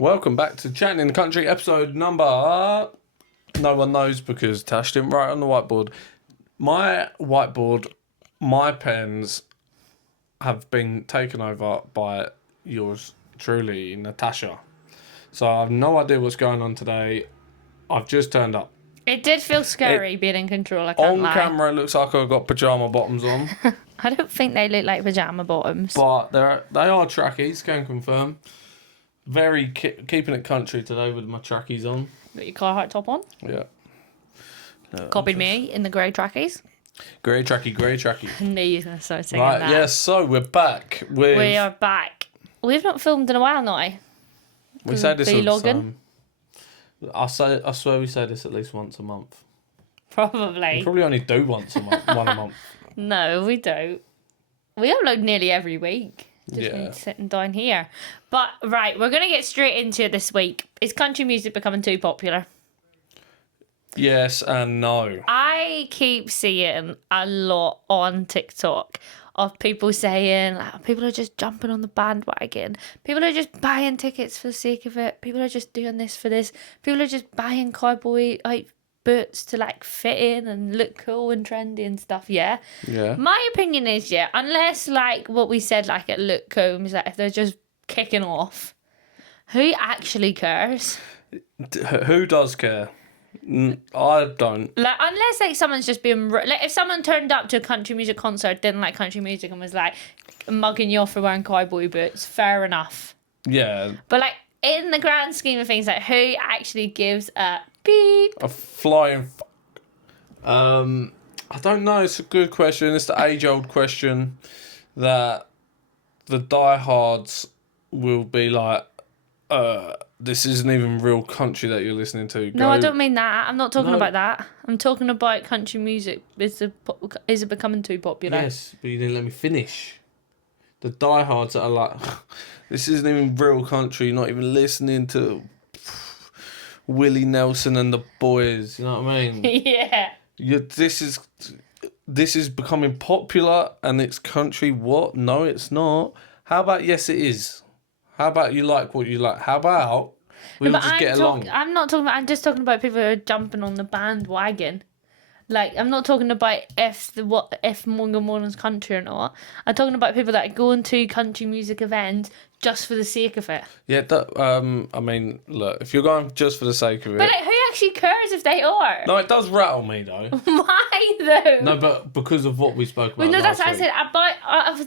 Welcome back to Chatting in the Country, episode number... No one knows because Tash didn't write on the whiteboard. My whiteboard, my pens have been taken over by yours truly, Natasha. So I have no idea what's going on today. I've just turned up. It did feel scary being in control, I can't lie. On camera, it looks like I've got pyjama bottoms on. I don't think they look like pyjama bottoms. But they are trackies, can confirm. Very keeping it country today with my trackies on. Got your Carhartt top on. Yeah. Copied me in the grey trackies. Grey trackie. I knew you were going to start singing Right, that. yes, so we're back with... We are back. We've not filmed in a while now. We say this all the time. I swear we say this at least once a month. Probably. We probably only do once a month, one a month. No, we don't. We upload nearly every week. Just need to sit and dine here. But, right, we're going to get straight into it this week. Is country music becoming too popular? Yes and no. I keep seeing a lot on TikTok of people saying, like, people are just jumping on the bandwagon. People are just buying tickets for the sake of it. People are just doing this for this. People are just buying cowboy boots to fit in and look cool and trendy and stuff. Yeah. My opinion is, unless what we said at Luke Combs, if they're just kicking off, who actually cares? Who does care? I don't. Unless someone's just being if someone turned up to a country music concert, didn't like country music, and was mugging you off for wearing cowboy boots, fair enough. Yeah. But in the grand scheme of things, who actually gives a beep? A flying fuck. I don't know. It's a good question. It's the age-old question that the diehards will be this isn't even real country that you're listening to. No, I don't mean that. I'm not talking about that. I'm talking about country music. Is it becoming too popular? Yes, but you didn't let me finish. The diehards that are this isn't even real country. You're not even listening to Willie Nelson and the boys. You know what I mean? Yeah. This is becoming popular and it's country. What? No, it's not. How about yes, it is? How about you like what you like? How about we just get along? I'm not talking about... I'm just talking about people who are jumping on the bandwagon. I'm not talking about if Morgan Wallen's country or not. I'm talking about people that are going to country music events just for the sake of it. Yeah, I mean, look, if you're going just for the sake of it... But who actually cares if they are? No, it does rattle me, though. Why, though? No, but because of what we spoke about that's what last I said.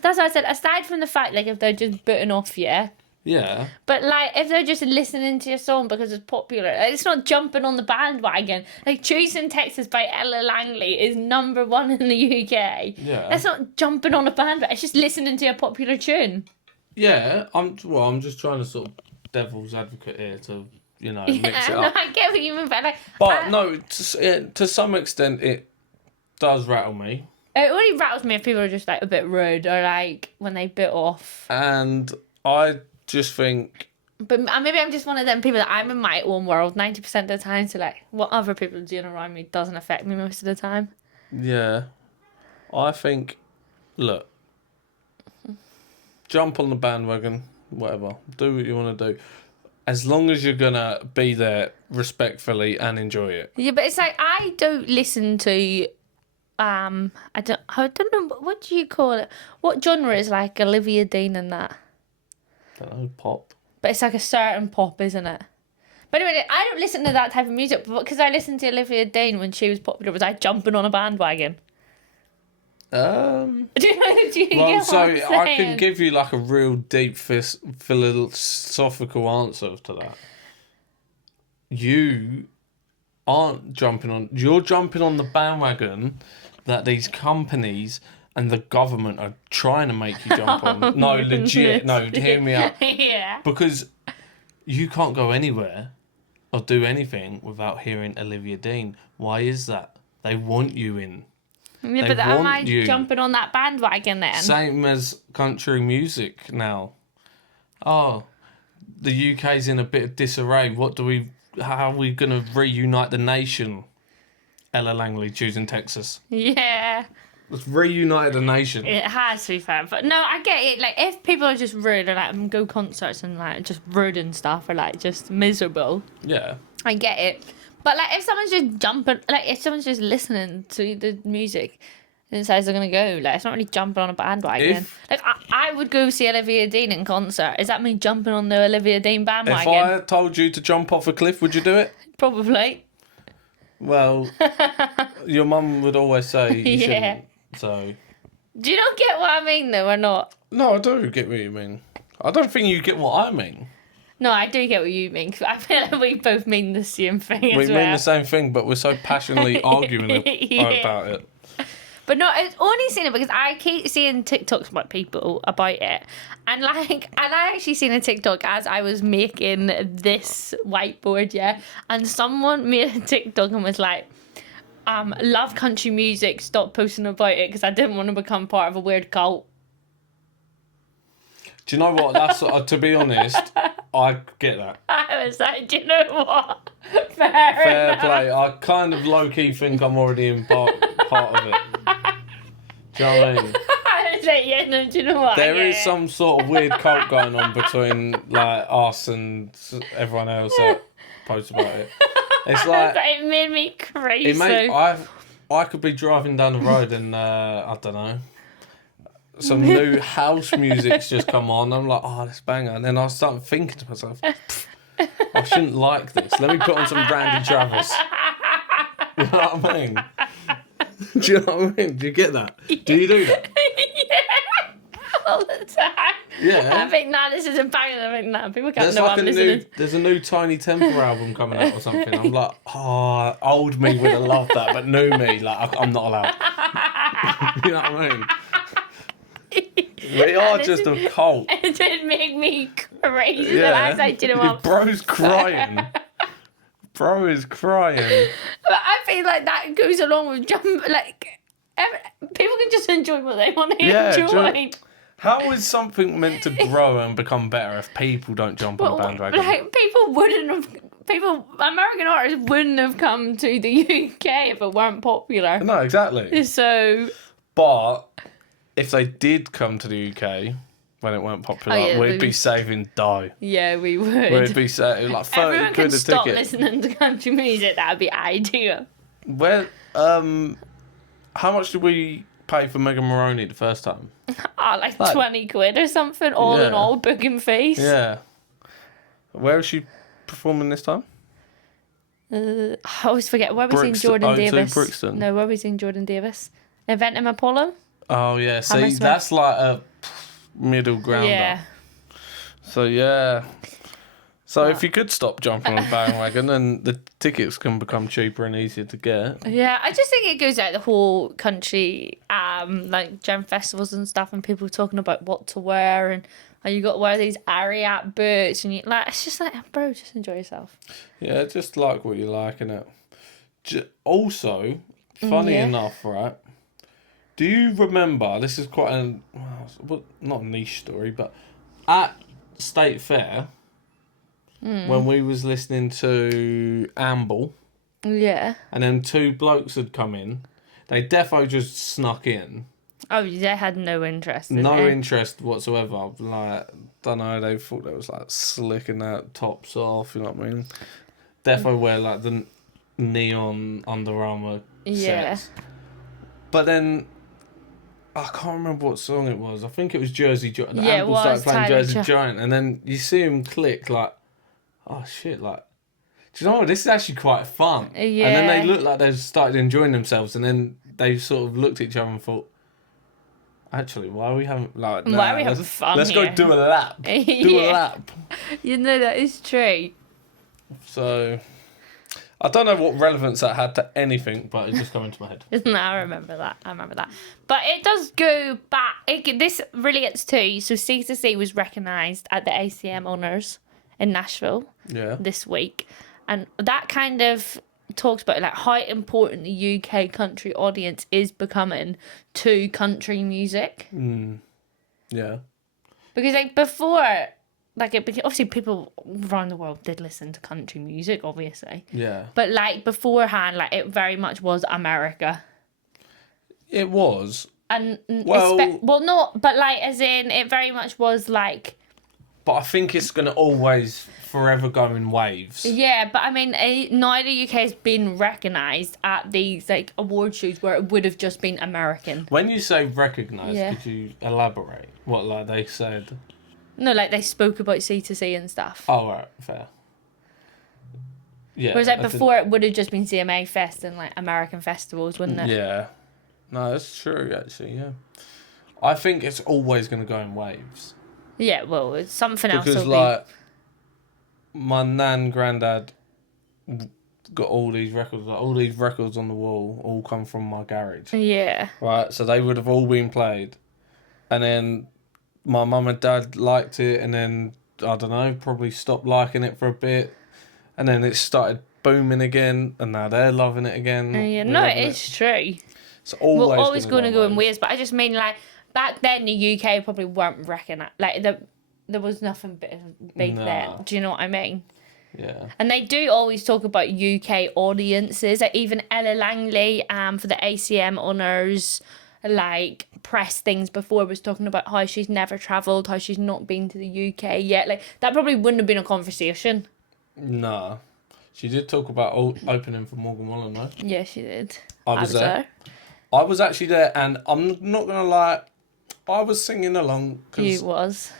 That's what I said. Aside from the fact, if they're just booting off, yeah. Yeah. But if they're just listening to your song because it's popular, it's not jumping on the bandwagon. Choosing Texas by Ella Langley is number 1 in the UK. Yeah. That's not jumping on a bandwagon. It's just listening to a popular tune. Yeah. I'm just trying to sort of devil's advocate here to mix it up. No, I get what you mean, but to some extent it does rattle me. It only rattles me if people are just a bit rude or when they bit off. And I just think... But maybe I'm just one of them people that I'm in my own world 90% of the time, so what other people are doing around me doesn't affect me most of the time. Yeah. I think, look, jump on the bandwagon, whatever. Do what you want to do. As long as you're going to be there respectfully and enjoy it. Yeah, but it's I don't listen to... I don't know, what do you call it? What genre is Olivia Dean and that? I don't know, pop. But it's a certain pop, isn't it? But anyway, I don't listen to that type of music because I listened to Olivia Dean when she was popular. Was I jumping on a bandwagon? Do you get what I'm saying? I can give you a real deep philosophical answer to that. You aren't jumping on... You're jumping on the bandwagon that these companies and the government are trying to make you jump on. No, legit. No, hear me out. Yeah. Because you can't go anywhere or do anything without hearing Olivia Dean. Why is that? They want you in. Yeah, but am I jumping on that bandwagon then? Same as country music now. Oh, the UK's in a bit of disarray. How are we going to reunite the nation? Ella Langley choosing Texas. Yeah. It's reunited a nation. It has, to be fair. But no, I get it. Like, if people are just rude or like go concerts and like just rude and stuff or like just miserable, Yeah. I get it. But like if someone's just jumping, like if someone's just listening to the music and decides they're gonna go, like it's not really jumping on a bandwagon. Like I would go see Olivia Dean in concert. Is that me jumping on the Olivia Dean bandwagon? If I told you to jump off a cliff, would you do it? Probably. Well, your mum would always say you Yeah. shouldn't. So. Do you not get what I mean though, or not? No, I do get what you mean. I don't think you get what I mean. No, I do get what you mean. 'Cause I feel like we both mean the same thing We as well. mean the same thing, but we're so passionately arguing Yeah. about it. But no, I've only seen it because I keep seeing TikToks about people about it. And like, and I actually seen a TikTok as I was making this whiteboard, yeah. And someone made a TikTok and was like, love country music, stop posting about it because I didn't want to become part of a weird cult. Do you know what? That's to be honest, I get that. I was like, do you know what? Fair enough. play. I kind of low key think I'm already in part of it. Do you know what I mean? I was like, yeah, no, do you know what? There Yeah. is some sort of weird cult going on between like us and everyone else that posts about it. It's like It made me crazy. I could be driving down the road and I don't know, some new house music's just come on. I'm like, oh, this banger, and then I start thinking to myself, I shouldn't like this. Let me put on some Randy Travis. You know what I mean? Do you know what I mean? Do you get that? Do you do that? All the time. Yeah. I think, nah, this isn't banging. I think, nah, people can't know what I'm listening. There's a new Tiny Temper album coming out or something. I'm like, oh, old me would have loved that, but new me, like, I'm not allowed. You know what I mean? We are just a cult. It did make me crazy. Yeah. I was like, you know what? Bro's crying. Bro is crying. But I feel like that goes along with people can just enjoy what they want to Yeah, enjoy. How is something meant to grow and become better if people don't jump on the bandwagon? Like, American artists wouldn't have come to the UK if it weren't popular. No, exactly. So, But if they did come to the UK when it weren't popular, we'd be saving dough. yeah, we would. We'd be saving like 30 Everyone can quid a stop ticket. listening to country music. That'd be ideal. Where, how much did we pay for Megan Maroney the first time? Oh, like 20 quid or something, all in Yeah. all, booking fees. Yeah. Where is she performing this time? I always forget. Where was he in Jordan O2 Davis? Brixton. No, where was he in Jordan Davis? Eventim Apollo? Oh, yeah. See, Hammersmith. that's like a middle grounder. Yeah. So, yeah. So, if you could stop jumping on the bandwagon, then the tickets can become cheaper and easier to get. Yeah, I just think it goes out the whole country, like gem festivals and stuff, and people talking about what to wear and how you got to wear these Ariat boots, and you like it's just like, bro, just enjoy yourself. Yeah, just like what you like, innit? Also, funny enough, right? Do you remember? This is quite not a niche story, but at State Fair. When we was listening to Amble, Yeah. and then two blokes had come in, they defo just snuck in. Oh, they had no interest in No it. interest whatsoever. Like, don't know, they thought they was like slicking their tops off, you know what I mean? Defo wear like the neon Under Armour Yeah. sets. But then, I can't remember what song it was. I think it was Jersey Giant. Yeah, it Amble was started playing Tyler Jersey Giant, and then you see him click like, oh shit, like, do you know what? This is actually quite fun. Yeah. And then they looked like they started enjoying themselves, and then they sort of looked at each other and thought, actually, why are we having like? Why are we having fun Let's here? go do a lap. Do a Yeah. lap. You know, that is true. So, I don't know what relevance that had to anything, but it just came into my head. No, I remember that. But it does go back. This relates to, so C2C was recognised at the ACM Honours in Nashville Yeah. this week. And that kind of talks about like how important the UK country audience is becoming to country music. Yeah. Because like before, like obviously people around the world did listen to country music, obviously. Yeah. But like beforehand, like it very much was America. It was. And Well, not, but like as in it very much was like. but I think it's going to always forever go in waves. Yeah, but I mean, neither UK has been recognised at these like award shows where it would have just been American. When you say recognised, Yeah. could you elaborate? What, like they said? No, like they spoke about C2C and stuff. Oh, right, fair. Yeah. Whereas like I before it would have just been CMA Fest and like American festivals, wouldn't it? Yeah. No, that's true, actually, yeah. I think it's always going to go in waves. Yeah, well, it's something else. Because, like, my nan, granddad got all these records. Like, all these records on the wall all come from my garage. Yeah. Right? So they would have all been played. And then my mum and dad liked it, and then, I don't know, probably stopped liking it for a bit. And then it started booming again, and now they're loving it again. Yeah, We're no, loving it's true. It's always, We're always going to go in waves. waves, but I just mean like back then the UK probably weren't recognised. Like there was nothing big Nah. then. Do you know what I mean? Yeah. And they do always talk about UK audiences. Like even Ella Langley, for the ACM honours, like press things before was talking about how she's never travelled, how she's not been to the UK yet. Like that probably wouldn't have been a conversation. Nah. She did talk about opening for Morgan Wallen, though. Yeah, she did. I was there. I was actually there, and I'm not going to lie, I was singing along. You Cause was.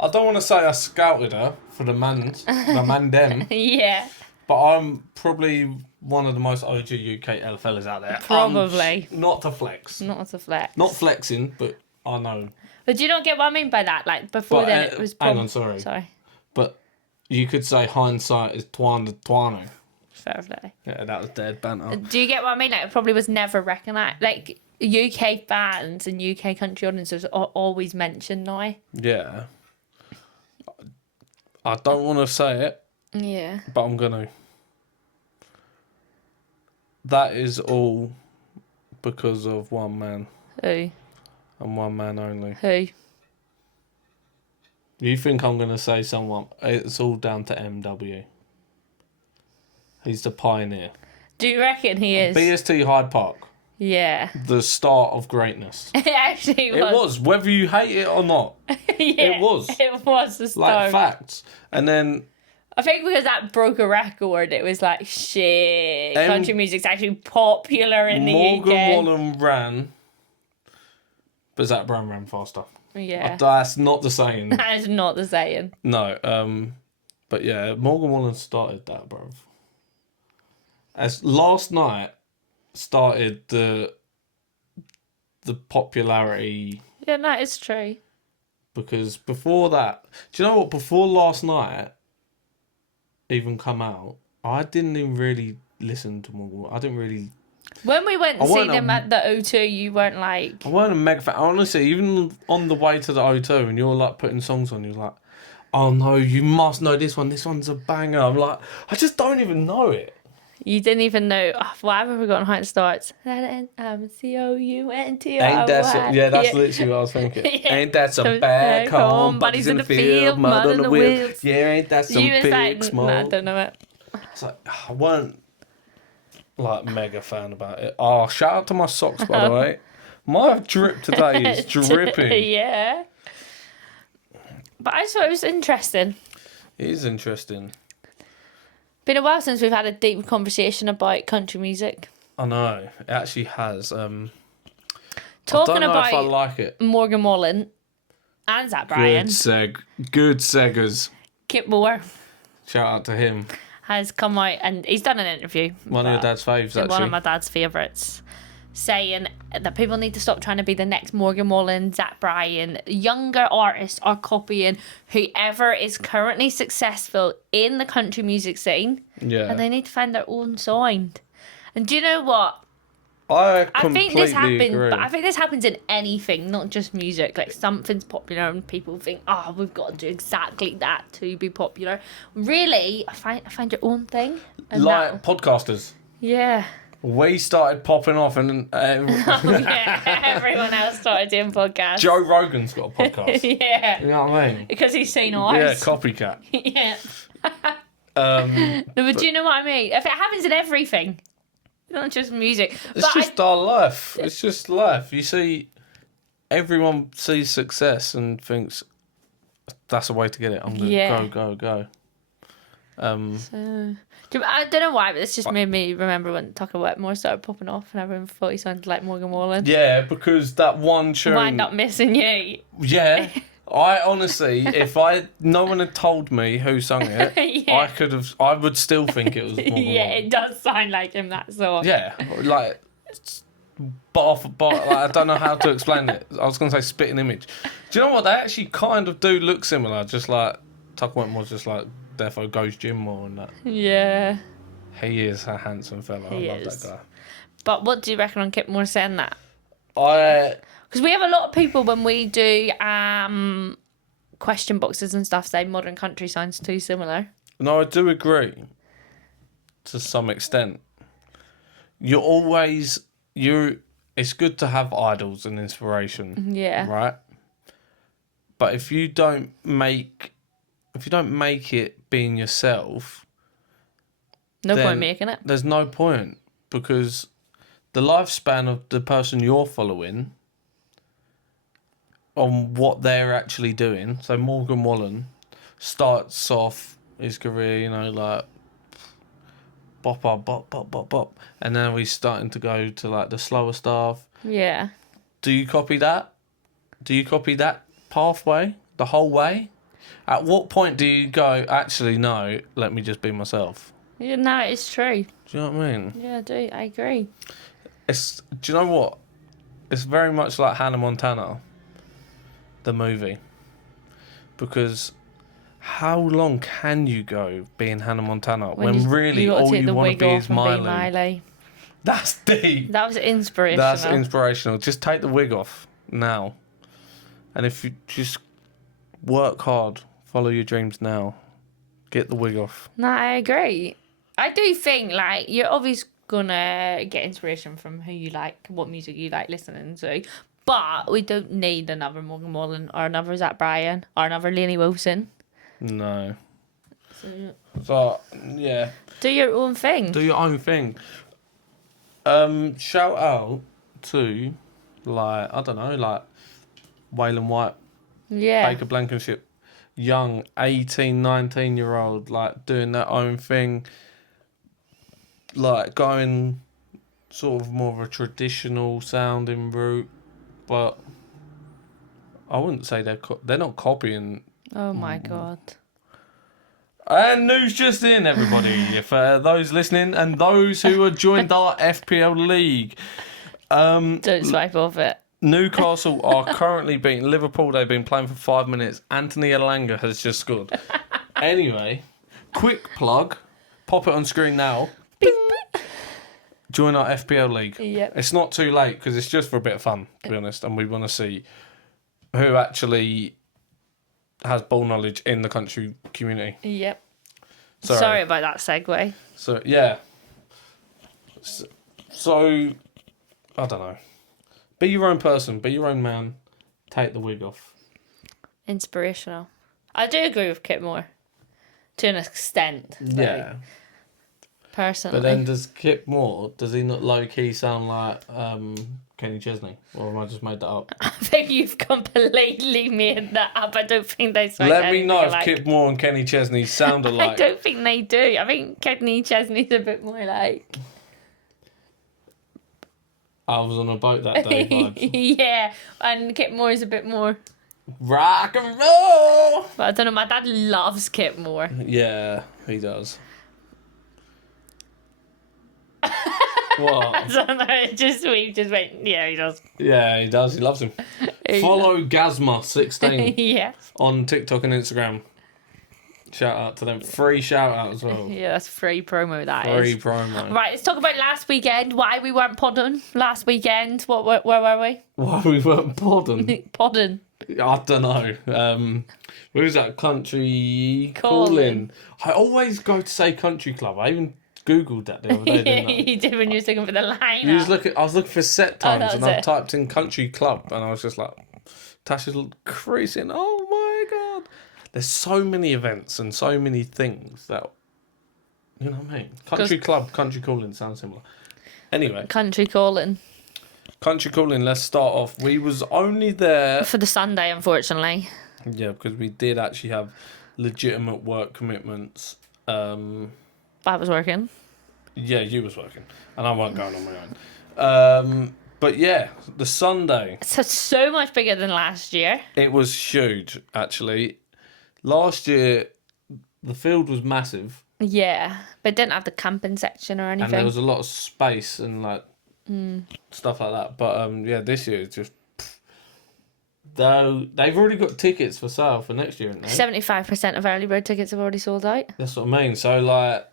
I don't want to say I scouted her for the them, Yeah. but I'm probably one of the most OG UK fellas out there. Probably. Not to flex. Not as a flex. Not flexing, but I know. But do you not get what I mean by that? Like before But, then it was hang on, sorry. Sorry. But you could say hindsight is twano. Fair play. Yeah, that was dead banter. Do you get what I mean? Like it probably was never recognised. Like UK fans and UK country audiences are always mentioned now. Yeah. I don't want to say it, Yeah. but I'm going to. That is all because of one man Who? and one man only. Who? You think I'm going to say someone? It's all down to MW. He's the pioneer. Do you reckon he is? BST Hyde Park, Yeah. the start of greatness. It actually was. It was, whether you hate it or not. Yeah, it was. It was the start. Like facts. And then I think because that broke a record, it was like, shit, country music's actually popular in the Morgan UK. Wallen ran, but Zach Bryan ran faster. Yeah. That's not the saying. That is not the saying. No, but yeah, Morgan Wallen started that, bruv. As last night started the popularity, Yeah, no, it's true. because before that, do you know what? Before last night even come out, I didn't even really listen to Morgan Wallen. I didn't really. When we went I to see weren't them a- at the O2, you weren't like... I weren't a mega fan. Honestly, even on the way to the O2 and you're like putting songs on, you're like, oh no, you must know this one. This one's a banger. I'm like, I just don't even know it. You didn't even know... Oh, why have we forgotten how it starts? C-O-U-N-T-O-Y. Ain't that some, yeah, that's literally what I was thinking. Yeah. Ain't that some Some bad back corn? home, Buddies in the field, mud on the wheels. Yeah, ain't that some You was big like, smoke? nah, I don't know it. It's like, I weren't like mega fan about it. Oh, shout out to my socks, by the way. My drip today is dripping. Yeah. But I just thought it was interesting. It is interesting. Been a while since we've had a deep conversation about country music. I know, it actually has. Talking I don't know about if I like it. Morgan Wallen and Zach Bryan, Good seggers. Kip Moore Shout out to him. has come out and he's done an interview. One of your dad's faves, One of actually. my dad's favourites. Saying that people need to stop trying to be the next Morgan Wallen, Zach Bryan. Younger artists are copying whoever is currently successful in the country music scene. Yeah. And they need to find their own sound. And do you know what? I I think completely this happens, agree. but I think this happens in anything, not just music. Like something's popular and people think, oh, we've got to do exactly that to be popular. Really, find your own thing. And Like podcasters. yeah. We started popping off and Yeah, everyone else started doing podcasts. Joe Rogan's got a podcast. Yeah. You know what I mean? Because he's seen Yeah, ours. copycat. Yeah. Um, No, but do you know what I mean? If it happens in everything. Not just music. It's But just our life. It's just life. You see, everyone sees success and thinks that's a way to get it. I'm gonna go. I don't know why, but this just made me remember when Tucker Wetmore started popping off and everyone thought he sounded like Morgan Wallen. Yeah, because that one tune. Wind Up Missing You. Yeah. I honestly, if no one had told me who sung it, I would still think it was Morgan Wallen. Yeah, it does sound like him, that song. Yeah, like, like, I don't know how to explain it. I was going to say spitting image. Do you know what? They actually kind of do look similar, just like Tucker Wentmore's just like Defo Goes Jim Moore and that. Yeah. He is a handsome fella. I love that guy. But what do you reckon on Kip Moore saying that? Because we have a lot of people when we do question boxes and stuff say modern country sounds too similar. No, I do agree to some extent. It's good to have idols and inspiration. Yeah. Right? But if you don't make it being yourself, no point making it. There's no point, because the lifespan of the person you're following on what they're actually doing. So Morgan Wallen starts off his career, like bop, bop, bop, bop, bop, bop, and now he's starting to go to like the slower stuff. Yeah. Do you copy that? Do you copy that pathway the whole way? At what point do you go, actually, no, let me just be myself? Yeah, no, it's true. Do you know what I mean? Yeah, I do. I agree. Do you know what? It's very much like Hannah Montana, the movie. Because how long can you go being Hannah Montana when really all you want to be is Miley? That's deep. That was inspirational. That's inspirational. Just take the wig off now. And if you just work hard, follow your dreams now, get the wig off. No, I agree. I do think, you're obviously gonna get inspiration from who you like, what music you like listening to, but we don't need another Morgan Wallen or another Zach Bryan or another Lainey Wilson. No. So, yeah. Do your own thing. Do your own thing. Shout out to, I don't know, Waylon White, Baker Blankenship, young 18, 19-year-old, doing their own thing, going sort of more of a traditional sounding route, but I wouldn't say they're not copying. Oh my God. And news just in, everybody, for those listening and those who have joined our FPL league. Don't swipe off it. Newcastle are currently beating Liverpool. They've been playing for 5 minutes. Anthony Elanga has just scored. Anyway, quick plug. Pop it on screen now. Beep. Join our FPL league. Yep. It's not too late because it's just for a bit of fun, to be honest. And we want to see who actually has ball knowledge in the country community. Yep. Sorry about that segue. So, yeah. So, I don't know. Be your own person. Be your own man. Take the wig off. Inspirational. I do agree with Kip Moore. To an extent. Yeah. Personally. But then does Kip Moore, does he not low-key sound like Kenny Chesney? Or have I just made that up? I think you've completely made that up. I don't think they sound Let me know if like... Kip Moore and Kenny Chesney sound alike. I don't think they do. I think Kenny Chesney's a bit more like... I was on a boat that day vibes. Yeah, and Kip Moore is a bit more... Rock and roll! But I don't know, my dad loves Kip Moore. Yeah, he does. What? I don't know, we just went, yeah, he does. Yeah, he does. He loves him. Follow Gazma16 Yeah. on TikTok and Instagram. Shout out to them. Free shout out as well. Yeah, that's free promo, that Free is. promo. Right, let's talk about last weekend. Why we weren't podding last weekend. Where were we? Why we weren't podding? Podding. I don't know. Who's that? Country Calling. I always go to say country club. I even Googled that the other day, didn't I? You did when you were looking for the line. I was looking for set times and I it. typed in country club and I was just like, Tasha's creasing. Oh my God. There's so many events and so many things that, you know what I mean? Country club, country calling sounds similar. Anyway, Country calling. Country Calling, let's start off. We was only there... For the Sunday, unfortunately. Yeah, because we did actually have legitimate work commitments. I was working. Yeah, you was working. And I wasn't going on my own. But yeah, the Sunday. It's so much bigger than last year. It was huge, actually. Last year, the field was massive. Yeah, but it didn't have the camping section or anything. And there was a lot of space and like stuff like that. But yeah, this year it's just... Though they've already got tickets for sale for next year, haven't they? 75% of early bird tickets have already sold out. That's what I mean. So like...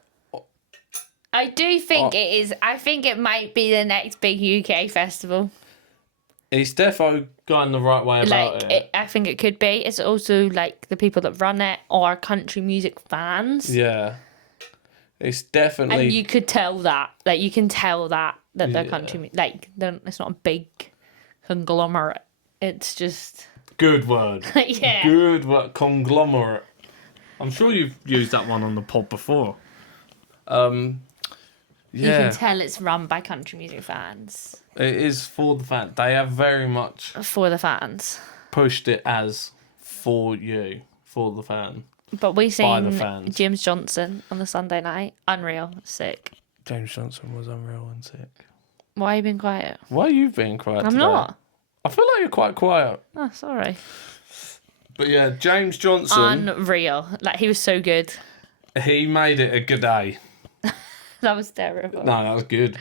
I do think it is. I think it might be the next big UK festival. It's defo going the right way about it. I think it could be. It's also like the people that run it are country music fans. Yeah. It's definitely... And you could tell that. Like, you can tell that they're country... Like, it's not a big conglomerate. It's just... Good word. Yeah. Good word. Conglomerate. I'm sure you've used that one on the pod before. Yeah. You can tell it's run by country music fans. It is for the fans. They have very much... For the fans. Pushed it as for you. For the fan. But we seen fans. James Johnson on the Sunday night. Unreal. Sick. James Johnson was unreal and sick. Why are you being quiet? Why are you being quiet I'm today? not. I feel like you're quite quiet. Oh, sorry. But yeah, James Johnson... Unreal. Like, he was so good. He made it a good day. That was terrible. No, that was good.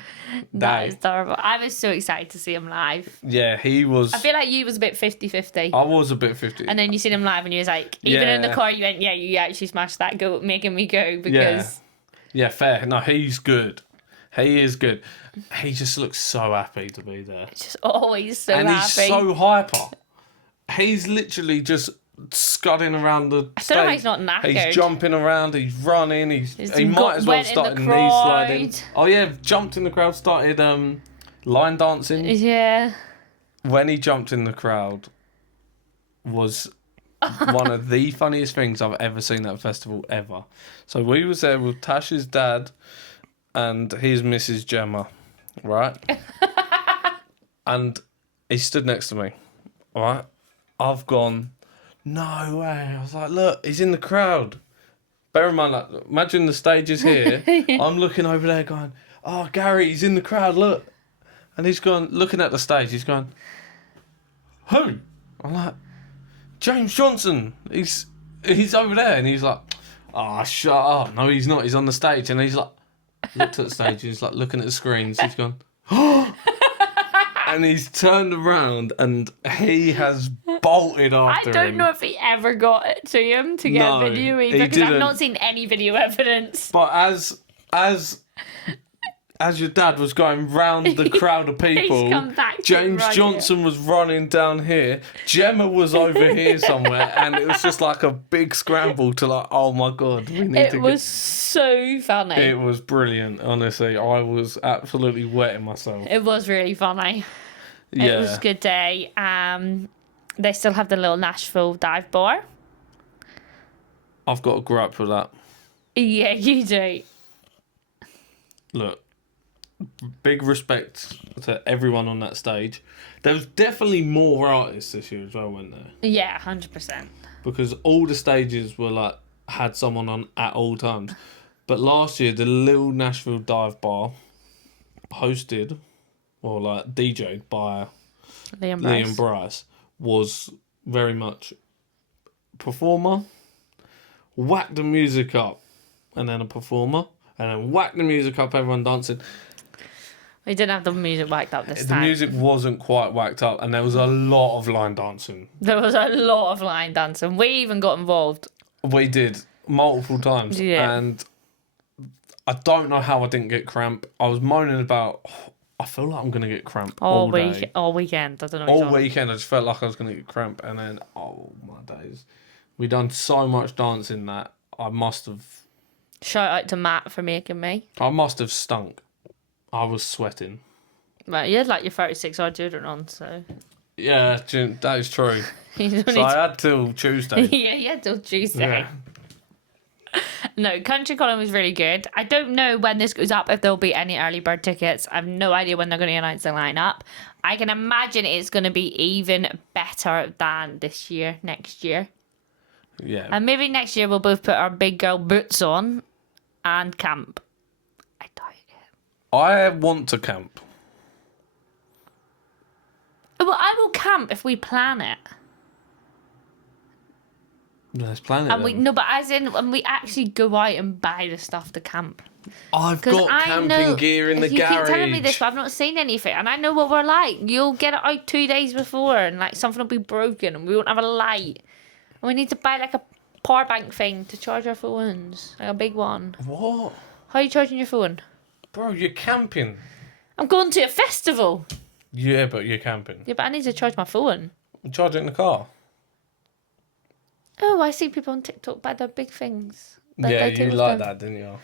That is terrible. I was so excited to see him live. Yeah, he was... I feel like you was a bit 50-50. I was a bit 50. And then you seen him live and you was like, even in the car, you went, yeah, you actually smashed that, making me go because... Yeah, fair. No, he's good. He is good. He just looks so happy to be there. Just always so and happy. He's so hyper. He's literally just scudding around the stage. I don't know why he's not knackered. He's jumping around, he's running, he might as well went start in knee the sliding. crowd. Oh yeah, jumped in the crowd, started line dancing. Yeah. When he jumped in the crowd was one of the funniest things I've ever seen at a festival ever. So we was there with Tash's dad and his Mrs. Gemma, right? And he stood next to me, right? I've gone, no way. I was like, look, he's in the crowd. Bear in mind, like, imagine the stage is here. I'm looking over there going, oh, Gary, he's in the crowd, look. And he's gone, looking at the stage, he's gone, who? I'm like, James Johnson. He's over there. And he's like, oh, shut up. No, he's not. He's on the stage. And he's like, looked at the stage. He's like looking at the screens. He's gone, oh. And he's turned around and he has bolted after him. I don't know if he ever got it to him to get a video either, because I've not seen any video evidence. But as your dad was going round the crowd of people, James Johnson was running down here, Gemma was over here somewhere, and it was just like a big scramble to like, oh my God, we need to. It was so funny. It was brilliant, honestly. I was absolutely wetting myself. It was really funny. Yeah. It was a good day. They still have the little Nashville dive bar. I've got a gripe with that. Yeah, you do. Look. Big respect to everyone on that stage. There was definitely more artists this year as well, weren't there? Yeah, 100%. Because all the stages were like had someone on at all times. But last year, the little Nashville dive bar hosted or like DJ'd by Liam Bryce was very much performer, whack the music up, and then a performer, and then whack the music up, everyone dancing. We didn't have the music whacked up this time. The music wasn't quite whacked up, and there was a lot of line dancing. There was a lot of line dancing. We even got involved. We did, multiple times. Yeah. And I don't know how I didn't get cramp. I was moaning about, I feel like I'm going to get cramp all day. All weekend. I don't know. All weekend, I just felt like I was going to get cramp. And then, oh my days. We done so much dancing that I must have... Shout out to Matt for making me. I must have stunk. I was sweating. Right, you had like your 36-hour deodorant on, so... Yeah, that is true. So I had till Tuesday. Yeah, till Tuesday. No, Country Colin was really good. I don't know when this goes up, if there'll be any early bird tickets. I have no idea when they're going to announce the lineup. I can imagine it's going to be even better than this year, next year. Yeah. And maybe next year we'll both put our big girl boots on and camp. I doubt it. I want to camp. Well, I will camp if we plan it. Let's plan it. And we no, but as in when we actually go out and buy the stuff to camp. I've 'Cause got I camping know, gear in the you garage. keep telling me this, but I've not seen anything, and I know what we're like. You'll get it out 2 days before, and like something will be broken, and we won't have a light, and we need to buy like a power bank thing to charge our phones, like a big one. What? How are you charging your phone? Bro, you're camping. I'm going to a festival. Yeah, but you're camping. Yeah, but I need to charge my phone. Charge it in the car. Oh, I see people on TikTok buy their big things. Yeah, they you take with like them. that, didn't you?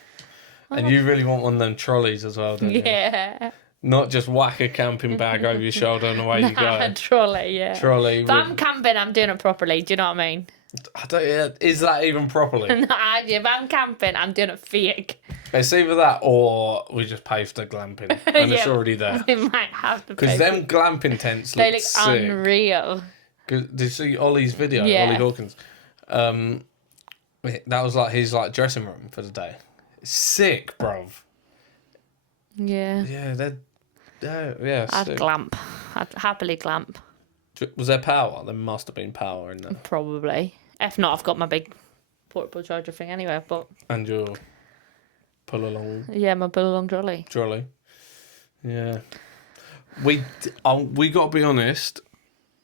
And you really want one of them trolleys as well, don't you? Yeah. Not just whack a camping bag over your shoulder and away you go. Trolley, yeah. Trolley. If I'm camping, I'm doing it properly. Do you know what I mean? I don't, is that even properly? Nah, if I'm camping, I'm doing it fake. It's either that or we just pay for the glamping. And it's Yeah. already there. We might have to Because pay. them glamping tents They look look sick. unreal. Did you see Ollie's video? Yeah. Ollie Hawkins. That was like his like dressing room for the day. Sick, bruv. Yeah. Yeah, yeah. I'd Sick. glamp. I'd happily glamp. Was there power? There must have been power in there. Probably. If not, I've got my big portable charger thing anyway. But And your pull along yeah, my pull along trolley. trolley. Yeah. We got to be honest.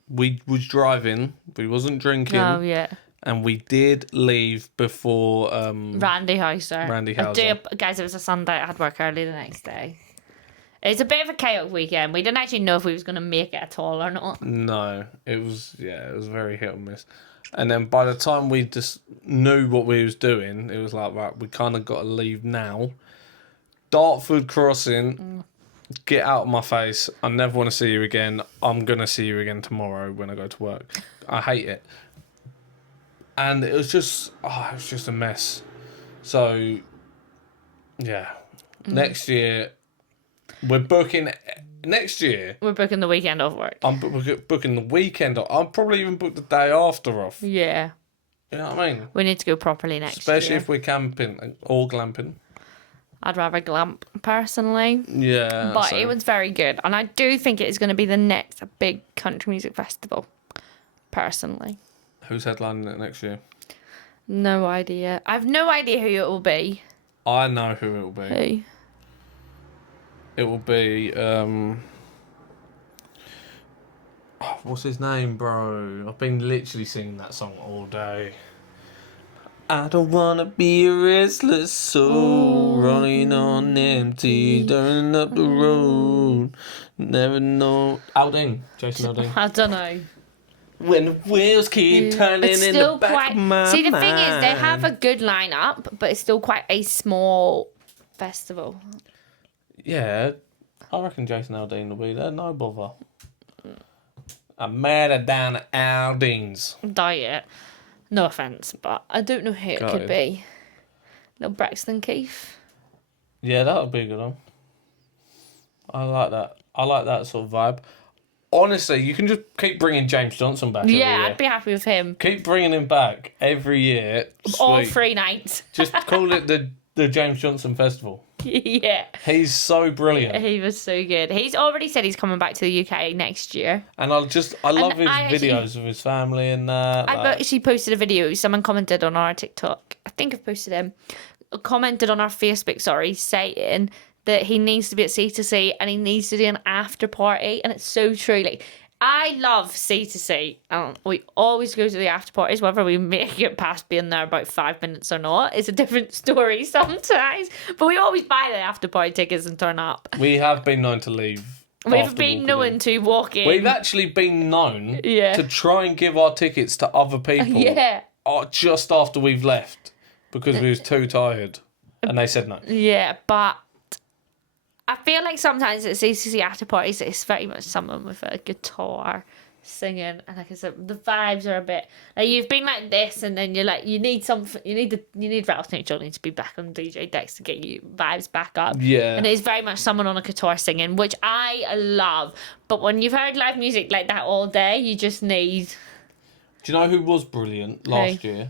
We was driving. We wasn't drinking. Oh yeah. And we did leave before Randy Hauser. Randy Hauser. Guys, it was a Sunday. I had work early the next day. It's a bit of a chaotic weekend. We didn't actually know if we was going to make it at all or not. No, it was very hit or miss. And then by the time we just knew what we was doing, it was like, right, we kind of got to leave now. Dartford Crossing, get out of my face. I never want to see you again. I'm going to see you again tomorrow when I go to work. I hate it. And it was just a mess. So, yeah. Next year, we're booking. Next year, We're booking the weekend off work. I'm booking the weekend off. I'll probably even book the day after off. Yeah. You know what I mean? We need to go properly next Especially year. if we're camping or glamping. I'd rather glamp, personally. Yeah. But so- it was very good. And I do think it is going to be the next big country music festival, personally. Who's headlining it next year? No idea. I have no idea who it will be. I know who it will be. Who? It will be what's his name, bro? I've been literally singing that song all day. I don't wanna be a restless soul, running on empty, turning up the road. Never know. Alding, Jason Alding. I don't know. When the wheels keep turning It's in the still back quite. of my See, the thing is, they mind. have a good lineup, but it's still quite a small festival. Yeah, I reckon Jason Aldean will be there. No bother. I'm mad down at Aldean's. Doubt it. No offense, but I don't know who it Got could it. be. Little Braxton Keith. Yeah, that would be a good one. I like that. I like that sort of vibe. Honestly, you can just keep bringing James Johnson back every Yeah, year. I'd be happy with him. Keep bringing him back every year. All Sweet. 3 nights. Just call it the James Johnson Festival. Yeah. He's so brilliant. He was so good. He's already said he's coming back to the UK next year. And I love his I actually- videos of his family and that. I've actually posted a video. Someone commented on our TikTok. I think I've posted him. Commented on our Facebook, saying that he needs to be at C2C and he needs to do an after party. And it's so true. Like, I love C2C. We always go to the after parties, whether we make it past being there about 5 minutes or not. It's a different story sometimes. But we always buy the after party tickets and turn up. We have been known to leave. We've after been walking known in. to walk in. We've actually been known Yeah. to try and give our tickets to other people Yeah. just after we've left because we was too tired. And they said no. Yeah, but I feel like sometimes at CCC after parties, it's very much someone with a guitar singing, and like I said, the vibes are a bit like you've been like this, and then you're like you need something, you need Rattlesnake Johnny to be back on DJ decks to get you vibes back up. Yeah. And it's very much someone on a guitar singing, which I love. But when you've heard live music like that all day, you just need. Do you know who was brilliant last year?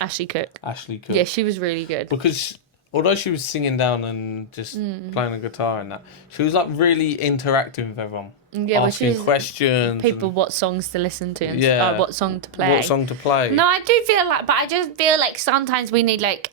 Ashley Cook. Ashley Cook. Yeah, she was really good. Because although she was singing down and just playing the guitar and that, she was like really interacting with everyone. Yeah, asking questions. People what songs to listen to and what song to play. What song to play. No, I do feel like, but I just feel like sometimes we need like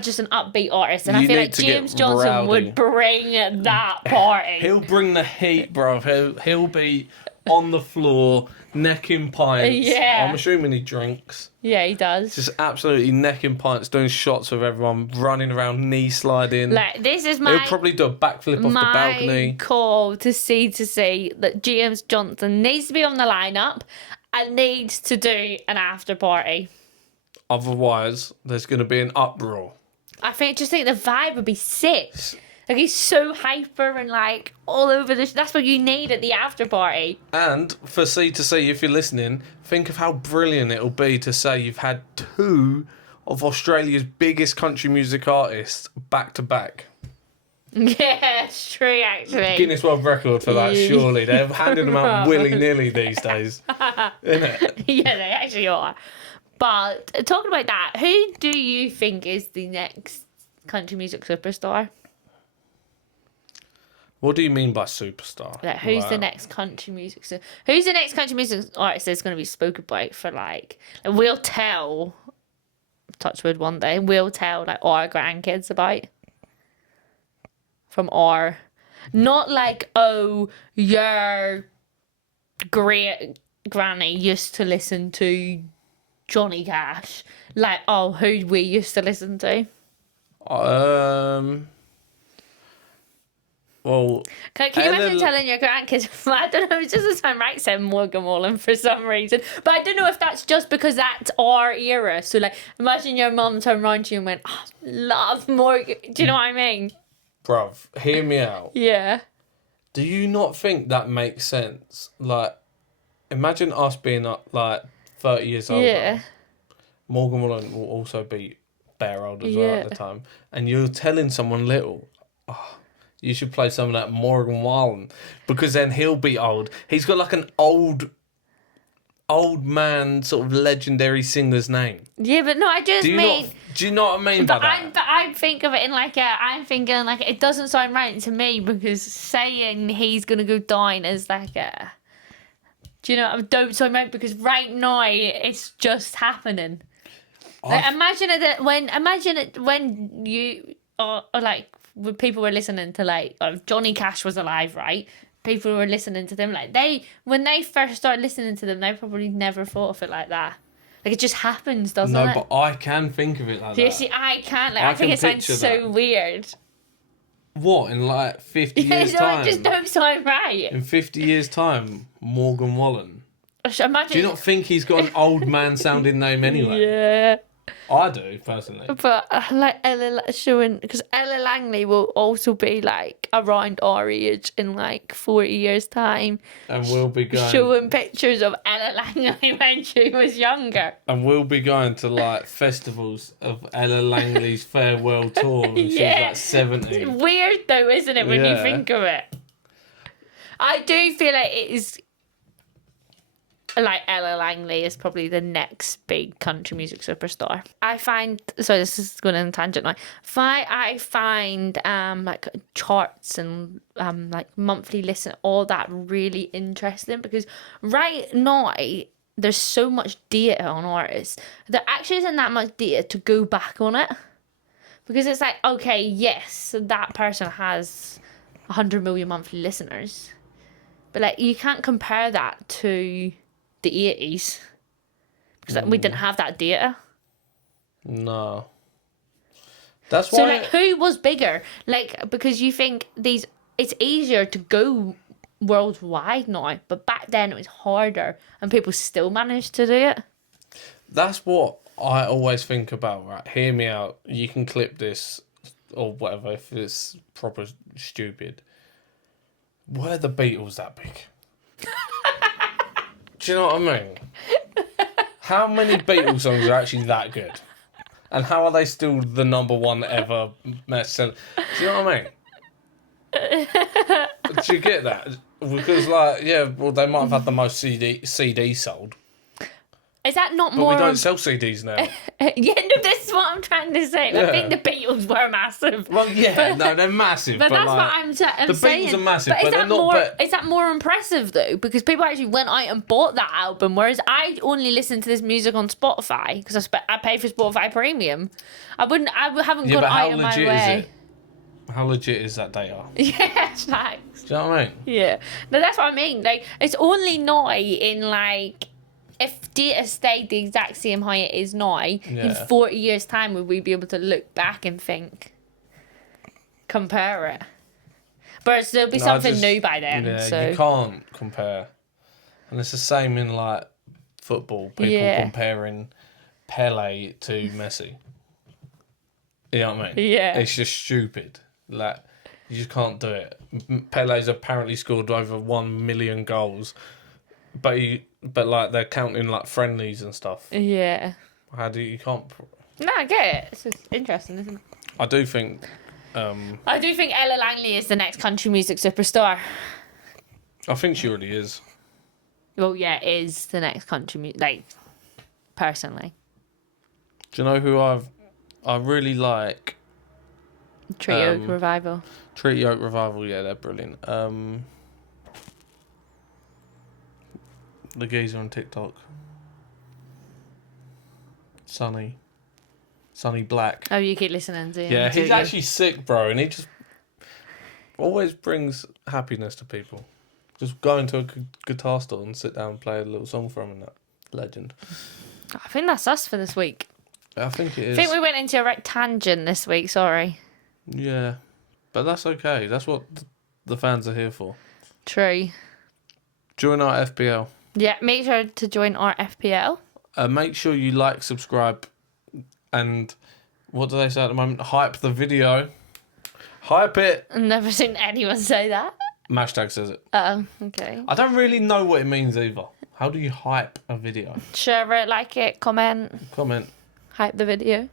just an upbeat artist, and I feel like James Johnson would bring that party. He'll bring the heat, bro. He'll be on the floor, necking pints. Yeah. I'm assuming he drinks. Yeah, he does. Just absolutely necking pints, doing shots with everyone, running around, knee sliding. Like, this is my... He'll probably do a backflip off the balcony. Call to see that James Johnson needs to be on the lineup and needs to do an after party. Otherwise, there's going to be an uproar. I just think the vibe would be sick. Like, he's so hyper and, like, all over the... That's what you need at the after party. And for C2C, if you're listening, think of how brilliant it'll be to say you've had two of Australia's biggest country music artists back to back. Yeah, it's true, actually. Guinness World Record for that, surely. They're handing them out willy-nilly these days. Isn't it? Yeah, they actually are. But talking about that, who do you think is the next country music superstar? What do you mean by superstar? Like, who's the next country music? Who's the next country music artist that's going to be spoken about for like we'll tell, touch wood one day, we'll tell like our grandkids about from our, not like, oh, your great granny used to listen to Johnny Cash. Like, oh, who we used to listen to. Well, can you imagine telling your grandkids? I don't know. It's just the time right said Morgan Wallen for some reason, but I don't know if that's just because that's our era. So like, imagine your mum turned around to you and went, oh, "Love Morgan." Do you know what I mean? Bruv, hear me out. Yeah. Do you not think that makes sense? Like, imagine us being like 30 years old. Yeah. Morgan Wallen will also be bare old as well at the time, and you're telling someone little, oh, you should play some of that Morgan Wallen, because then he'll be old. He's got like an old man sort of legendary singer's name. Yeah, but no, I just mean... Do you know what I mean by that? But I think of it in like I'm thinking like it doesn't sound right to me, because saying he's going to go down is like a... Do you know, don't sound right, because right now it's just happening. Like, imagine it when you are like... when people were listening to like Johnny Cash was alive, right? People were listening to them like when they first started listening to them, they probably never thought of it like that. Like, it just happens, doesn't it? No, but I can think of it like that. You see, I can't. Like, I think it sounds so weird. What, in like 50 years' No, time? it just don't sound right. In 50 years' time, Morgan Wallen. Imagine. Do you not think he's got an old man sounding name anyway? Yeah. I do, personally. But like Ella showing, because Ella Langley will also be like around our age in like 40 years' time. And we'll be going... showing pictures of Ella Langley when she was younger. And we'll be going to like festivals of Ella Langley's farewell tour when she's like 70. It's weird though, isn't it, when you think of it? I do feel like it is... like Ella Langley is probably the next big country music superstar. I find, so this is going on a tangent now. I find like charts and like monthly listen, all that really interesting, because right now there's so much data on artists. There actually isn't that much data to go back on it, because it's like, okay, yes, that person has 100 million monthly listeners, but like you can't compare that to the 80s, because we didn't have that data. No. That's why... So like, who was bigger? Like, because you think it's easier to go worldwide now, but back then it was harder and people still managed to do it. That's what I always think about, right? Hear me out. You can clip this or whatever if it's proper stupid. Were the Beatles that big? Do you know what I mean? How many Beatles songs are actually that good? And how are they still the number one ever bestseller? Do you know what I mean? Do you get that? Because, like, yeah, well, they might have had the most CD sold. Is that not But more? we don't sell CDs now. Yeah, no, this is what I'm trying to say. I think the Beatles were massive. Well, yeah, no, they're massive. But that's like, what I'm saying. The Beatles are massive, but they're not. More, is that more impressive though? Because people actually went out and bought that album, whereas I only listen to this music on Spotify because I pay for Spotify Premium. I haven't gone out of my way. How legit is that data? Yeah, thanks. Do you know what I mean? Yeah, no, that's what I mean. Like, it's only now in like. If data stayed the exact same how it is now, in 40 years' time, would we be able to look back and think, compare it? But there'll be something new by then. Yeah, so. You can't compare. And it's the same in, like, football. People comparing Pele to Messi. You know what I mean? Yeah. It's just stupid. Like, you just can't do it. Pele's apparently scored over 1 million goals. But like they're counting like friendlies and stuff. Yeah. How do you can't? No, I get it. It's just interesting, isn't it? I do think. I do think Ella Langley is the next country music superstar. I think she already is. Well, yeah, is the next country music. Like, personally. Do you know who I really like? Trio Revival. Trio Revival, yeah, they're brilliant. The geezer on TikTok. Sonny Black. Oh, you keep listening to him. Yeah, he's actually sick, bro, and he just always brings happiness to people. Just go into a guitar store and sit down and play a little song for him and that. Legend. I think that's us for this week. I think it is. I think we went into a tangent this week, sorry. Yeah, but that's okay. That's what the fans are here for. True. Join our FPL. Yeah, make sure to join our FPL. Make sure you like, subscribe, and what do they say at the moment? Hype the video. Hype it. I've never seen anyone say that. Hashtag says it. Oh, okay. I don't really know what it means either. How do you hype a video? Share it, like it, comment. Comment. Hype the video.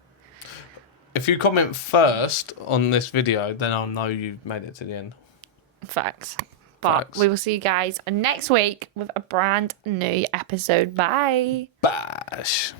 If you comment first on this video, then I'll know you've made it to the end. Facts. But we will see you guys next week with a brand new episode. Bye. Bash.